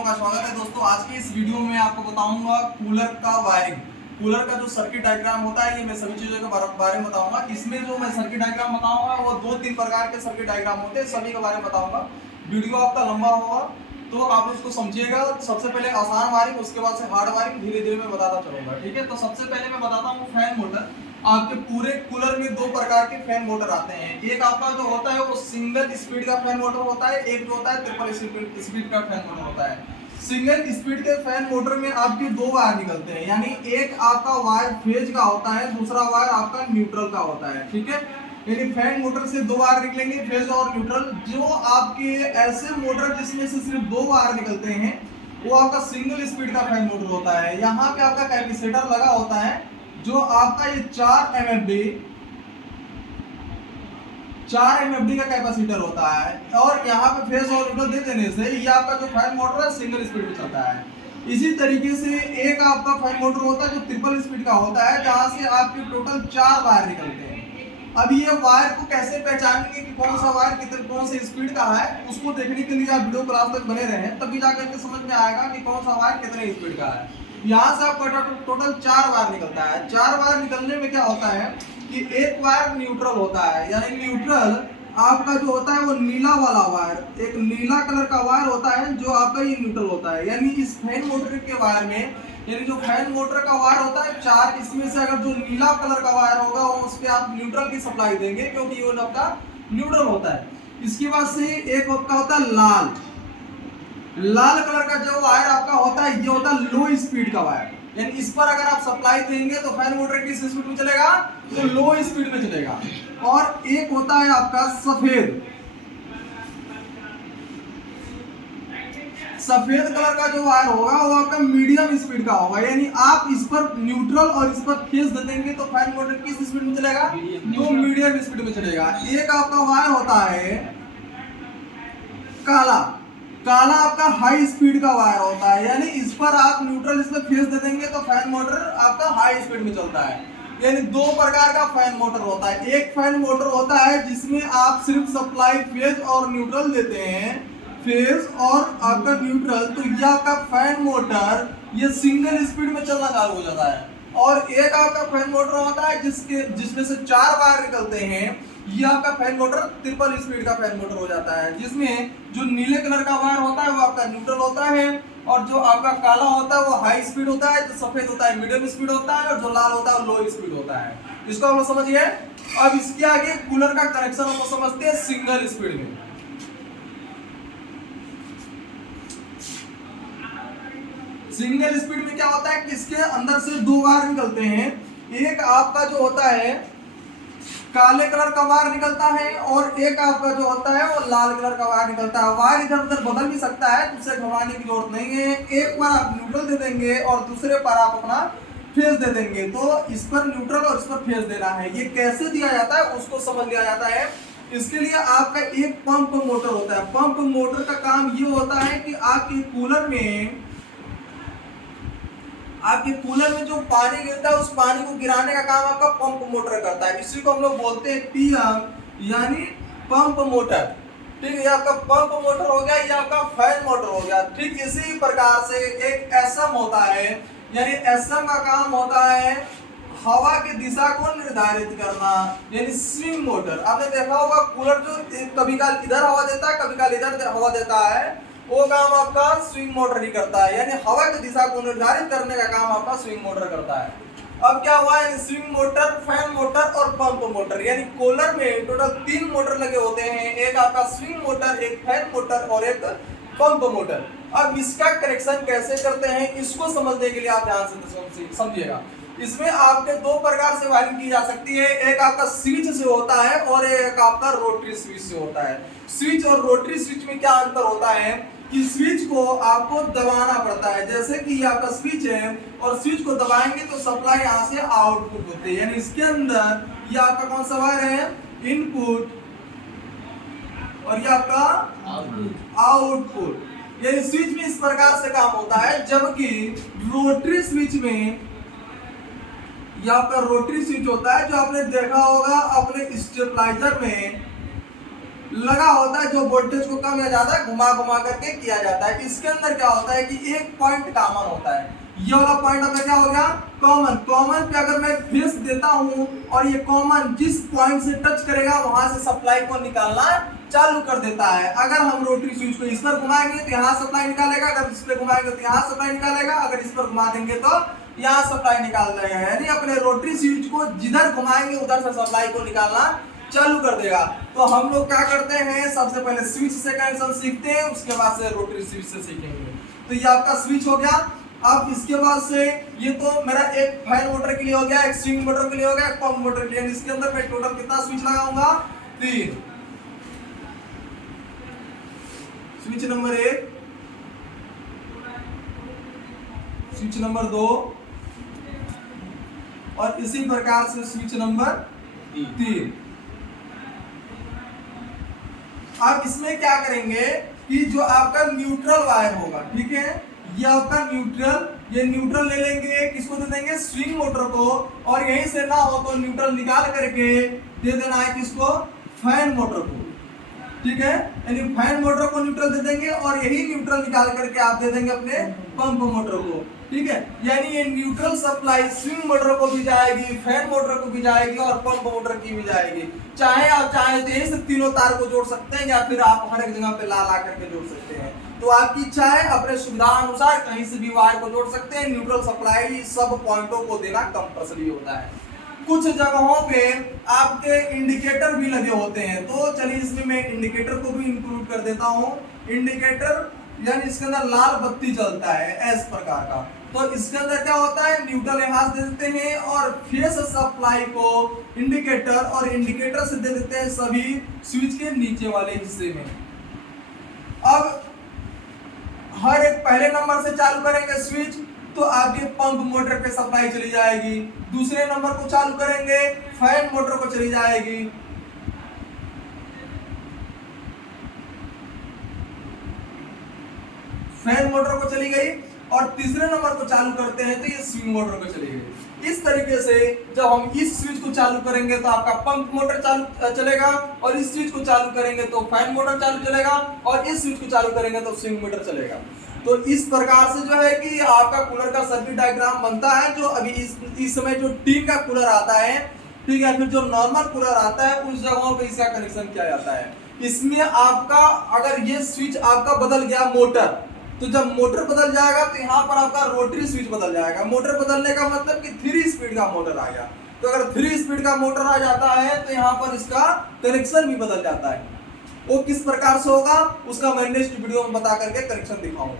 लोगों का स्वागत है दोस्तों। आज की इस वीडियो में आपको बताऊंगा कूलर का वायरिंग, कूलर का जो सर्किट डायग्राम होता है, ये मैं सभी चीज़ों के बारे में बताऊंगा। इसमें जो मैं सर्किट डायग्राम बताऊंगा वो 2-3 प्रकार के सर्किट डायग्राम होते हैं, सभी के बारे में बताऊंगा। वीडियो आपका लंबा होगा तो आप उसको समझिएगा। सबसे पहले आसान वायरिंग, उसके बाद से हार्ड वायरिंग धीरे धीरे मैं बताता चलूंगा, ठीक है। तो सबसे पहले मैं बताता हूँ फैन मोटर। आपके पूरे कूलर में 2 प्रकार के फैन मोटर आते हैं। एक आपका जो होता है वो सिंगल स्पीड का फैन मोटर होता है, एक जो होता है ट्रिपल स्पीड का फैन मोटर होता है। सिंगल स्पीड के फैन मोटर में आपके 2 वायर निकलते हैं, यानी एक आपका वायर फेज का होता है, दूसरा वायर आपका न्यूट्रल का होता है, ठीक है। यानी फैन मोटर से 2 वायर निकलेंगे, फेज और न्यूट्रल। जो आपके ऐसे मोटर जिसमें से सिर्फ 2 वायर निकलते हैं वो आपका सिंगल स्पीड का फैन मोटर होता है। यहाँ पे आपका कैपेसिटर लगा होता है, जो आपका ये 4 एमएफडी का कैपेसिटर होता है, और यहाँ पे फेज और न्यूट्रल दे देने से ये आपका जो फैन मोटर है सिंगल स्पीड में चलता है। इसी तरीके से एक आपका फैन मोटर होता है जो ट्रिपल स्पीड का होता है, जहाँ से आपके टोटल 4 वायर निकलते हैं। अब ये वायर को कैसे पहचानेंगे कि कौन सा वायर कौन से स्पीड का है, उसको देखने के लिए आप वीडियो क्लास तक बने रहें, तभी जाकर के समझ में आएगा कि कौन सा वायर कितने स्पीड का है। यहाँ से आपका टोटल 4 वायर निकलता है। 4 वायर निकलने में क्या होता है कि एक वायर न्यूट्रल होता है, यानी न्यूट्रल आपका जो होता है वो नीला वाला वायर, एक नीला कलर का वायर होता है जो आपका ये न्यूट्रल होता है। यानी इस फैन मोटर के वायर में, यानी जो फैन मोटर का वायर होता है 4, इसमें से अगर जो नीला कलर का वायर होगा उस पे आप न्यूट्रल की सप्लाई देंगे, क्योंकि ये आपका न्यूट्रल होता है। इसके बाद से एक आपका होता है लाल कलर का जो वायर आपका होता है, ये होता है लो स्पीड का वायर। यानी इस पर अगर आप सप्लाई देंगे तो फैन मोटर किस स्पीड में चलेगा, तो लो स्पीड में चलेगा। और एक होता है आपका सफेद कलर का जो वायर होगा वो आपका मीडियम स्पीड का होगा। यानी आप इस पर न्यूट्रल और इस पर फेज दे देंगे तो फैन मोटर किस स्पीड में चलेगा, तो मीडियम स्पीड में चलेगा। एक आपका वायर होता है काला आपका हाई स्पीड का वायर होता है, यानी इस पर आप न्यूट्रल, इस पर फेज दे देंगे तो फैन मोटर आपका हाई स्पीड में चलता है। यानी 2 प्रकार का फैन मोटर होता है। एक फैन मोटर होता है जिसमें आप सिर्फ सप्लाई फेज और न्यूट्रल देते हैं, फेज और आपका न्यूट्रल, तो यह आपका फैन मोटर ये सिंगल स्पीड में चलना चालू हो जाता है। और एक आपका फैन मोटर होता है जिसमें से 4 वायर निकलते हैं, ये आपका फैन मोटर ट्रिपल स्पीड का फैन मोटर हो जाता है, जिसमें जो नीले कलर का वायर होता है वो आपका न्यूट्रल होता है, और जो आपका काला होता है वो हाई स्पीड होता है, जो सफेद होता है मीडियम स्पीड होता है, और जो लाल होता है वो लो स्पीड होता है। इसको हम लोग समझिए। अब इसके आगे कूलर का कनेक्शन हम लोग समझते हैं सिंगल स्पीड में। सिंगल स्पीड में क्या होता है कि इसके अंदर से 2 वायर निकलते हैं। एक आपका जो होता है काले कलर का वायर निकलता है, और एक आपका जो होता है वो लाल कलर का वायर निकलता है। वायर इधर उधर बदल भी सकता है, उसे घुमाने की जरूरत नहीं है। एक बार आप न्यूट्रल दे देंगे और दूसरे पर आप अपना फेज दे देंगे, तो इस पर न्यूट्रल और इस पर फेज देना है। ये कैसे दिया जाता है उसको समझ लिया जाता है। इसके लिए आपका एक पंप मोटर होता है। पंप मोटर का काम ये होता है कि आपके कूलर में जो पानी गिरता है उस पानी को गिराने का काम आपका पंप मोटर करता है। इसी को हम लोग बोलते हैं पीएम, यानी पंप मोटर, ठीक है। ये आपका पंप मोटर हो गया, ये आपका फैन मोटर हो गया। ठीक इसी प्रकार से एक एसएम होता है, यानी एसएम का काम होता है हवा की दिशा को निर्धारित करना, यानी स्विंग मोटर। आपने देखा होगा कूलर जो कभी काल इधर हवा देता है, कभी काल इधर हवा देता है, वो काम आपका स्विंग मोटर ही करता है। यानी हवा की दिशा को निर्धारित करने का काम आपका स्विंग मोटर करता है। अब क्या हुआ है, स्विंग मोटर, फैन मोटर और पंप मोटर, यानी कूलर में टोटल 3 मोटर लगे होते हैं। एक आपका स्विंग मोटर, एक फैन मोटर और एक पंप मोटर। अब इसका कनेक्शन कैसे करते हैं इसको समझने के लिए आप ध्यान से समझिएगा। इसमें आपके 2 प्रकार से वायरिंग की जा सकती है। एक आपका स्विच से होता है और एक आपका रोटरी स्विच से होता है। स्विच और रोटरी स्विच में क्या अंतर होता है कि स्विच को आपको दबाना पड़ता है। जैसे कि ये आपका स्विच है और स्विच को दबाएंगे तो सप्लाई यहाँ से आउटपुट होती है, यानी इसके अंदर ये आपका कौन सा वायर है, इनपुट, और ये आपका आउटपुट। यानी स्विच में इस प्रकार से काम होता है, जबकि रोटरी स्विच में यहाँ पर रोटरी स्विच होता है, जो आपने देखा होगा अपने स्टेबलाइजर में लगा होता है जो वोल्टेज को कम या ज्यादा घुमा घुमा करके किया जाता है। इसके अंदर क्या होता है कि एक पॉइंट कॉमन होता है, ये वाला पॉइंट अपना क्या हो गया कॉमन। कॉमन पे अगर मैं फेस देता हूं और ये कॉमन जिस पॉइंट से टच करेगा वहां से सप्लाई को निकालना चालू कर देता है। अगर हम रोटरी स्विच को इस पर घुमाएंगे तो यहाँ सप्लाई निकालेगा, अगर इस पर घुमाएंगे तो यहाँ सप्लाई निकालेगा, अगर इस पर घुमा देंगे तो यहाँ सप्लाई निकाल देगा। यानी अपने रोटरी स्विच को जिधर घुमाएंगे उधर से सप्लाई को निकालना चालू कर देगा। तो हम लोग क्या करते हैं, सबसे पहले स्विच से कनेक्शन सीखते हैं, उसके बाद से रोटरी स्विच से सीखेंगे। तो ये आपका स्विच हो गया। अब इसके बाद से ये तो मेरा एक फैन मोटर के लिए हो गया, एक स्विंग मोटर के लिए हो गया, एक पंप मोटर के लिए। इसके अंदर मैं टोटल कितना स्विच लगाऊंगा, 3। स्विच नंबर 1, स्विच नंबर 2 और इसी प्रकार से स्विच नंबर 3। अब इसमें क्या करेंगे कि जो आपका न्यूट्रल वायर होगा, ठीक है, ये आपका न्यूट्रल, ये न्यूट्रल ले लेंगे, किसको दे देंगे, स्विंग मोटर को, और यहीं से ना हो तो न्यूट्रल निकाल करके दे देना है किसको, फैन मोटर को, ठीक है। यानी फैन मोटर को न्यूट्रल दे देंगे और यही न्यूट्रल निकाल करके आप दे देंगे अपने पंप मोटर को, ठीक है। यानी ये न्यूट्रल सप्लाई स्विंग मोटर को भी जाएगी, फैन मोटर को भी जाएगी और पंप मोटर की भी जाएगी। चाहे आप चाहे तो यही से तीनों तार को जोड़ सकते हैं या फिर आप हर एक जगह पे ला करके जोड़ सकते हैं। तो आपकी इच्छा है, अपने सुविधा अनुसार कहीं से भी वायर को जोड़ सकते हैं। न्यूट्रल सप्लाई सब पॉइंटों को देना कंपल्सरी होता है। कुछ जगहों पे आपके इंडिकेटर भी लगे होते हैं, तो चलिए इसमें मैं इंडिकेटर को भी इंक्लूड कर देता हूँ। इंडिकेटर यानी इसके अंदर लाल बत्ती जलता है इस प्रकार का। तो इसके अंदर क्या होता है, न्यूट्रल यहाँ से दे देते हैं और फेस सप्लाई को इंडिकेटर, और इंडिकेटर से दे देते हैं सभी स्विच के नीचे वाले हिस्से में। अब हर एक पहले नंबर से चालू करेंगे स्विच तो आपके पंप मोटर पे सप्लाई चली जाएगी, दूसरे नंबर को चालू करेंगे फैन मोटर को चली जाएगी, फैन मोटर को चली गई, और तीसरे नंबर को चालू करते हैं तो ये स्विंग मोटर को चली गई। इस तरीके से जब हम इस स्विच को चालू करेंगे तो आपका पंप मोटर चालू चलेगा, और इस स्विच को चालू करेंगे तो फैन मोटर चालू चलेगा, और इस स्विच को चालू करेंगे तो स्विंग मोटर चलेगा। तो इस प्रकार से जो है कि आपका कूलर का सर्किट डायग्राम बनता है। जो अभी इस समय जो टीन का कूलर आता है, ठीक है, फिर जो नॉर्मल कूलर आता है उस जगहों पे इसका कनेक्शन किया जाता है। इसमें आपका अगर ये स्विच आपका बदल गया मोटर, तो जब मोटर बदल जाएगा तो यहाँ पर आपका रोटरी स्विच बदल जाएगा। मोटर बदलने का मतलब कि 3 स्पीड का मोटर आ गया। तो अगर 3 स्पीड का मोटर आ जाता है तो यहाँ पर इसका कनेक्शन भी बदल जाता है। वो किस प्रकार से होगा उसका मैं नेक्स्ट वीडियो में बता करके कनेक्शन दिखाऊंगा।